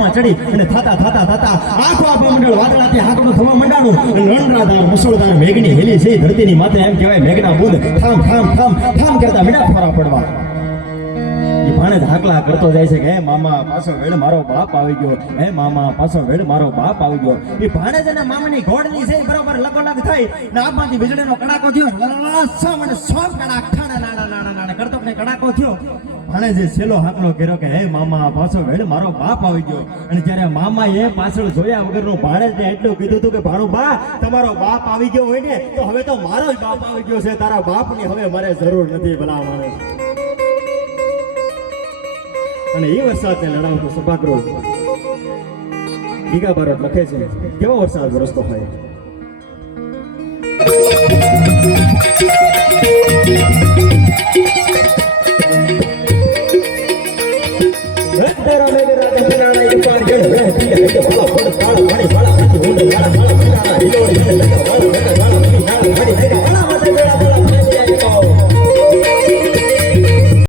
બાપમાં ચડી અને થતા આખો આપા મંડળ વાદળાથી હાકડું થવા મંડાણું. લણરાદાર મુસળધાર મેઘની હેલી છે ધરતીની માથે, એમ કહેવાય મેઘના બુંદ ઠામ ઠામ ઠામ ઠામ કરતા મીડા ફરા પડવા. એ ભાણેજ હાકલા કરતો જાય છે કે હે મામા પાછો વેળ મારો બાપ આવી ગયો, હે મામા પાછો વેળ મારો બાપ આવી ગયો. એ ભાણેજ અને મામાની ઘોડની છે બરોબર લગોલગ થઈ ને આમાંથી વીજળીનો કડાકો થયો. સમ અને સોમ કડાક ઠાણા નાણા કરતો ને કડાકો થયો. ભાણેજે છેલ્લો હાકલો કર્યો કે હે મામા પાછો વેળ મારો બાપ આવી ગયો. અને જ્યારે મામાએ પાછળ જોયા વગરનું ભાણેજને એટલું કીધું હતું કે ભાણું બા તમારો બાપ આવી ગયો હોય ને તો હવે તો મારો જ બાપ આવી ગયો છે, તારા બાપની હવે મારે જરૂર નથી. ભલા માણસ અને એ વરસાદને લડાવતો સભાગૃહ ગીગા બારોટ લખે છે કેવો વરસાદ વરસતો હોય. મેઘરાજ